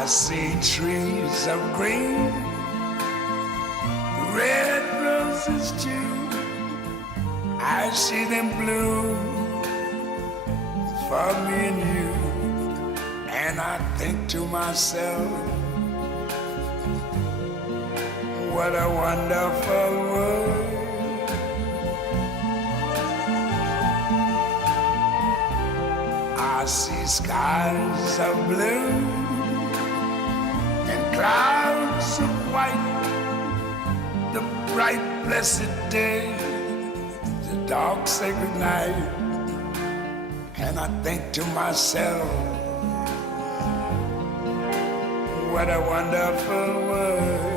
I see trees of green, red roses too. I see them bloom for me and you. And I think to myself, what a wonderful world. I see skies of blue and clouds of white, the bright blessed day, the dark sacred night. And I think to myself, what a wonderful world.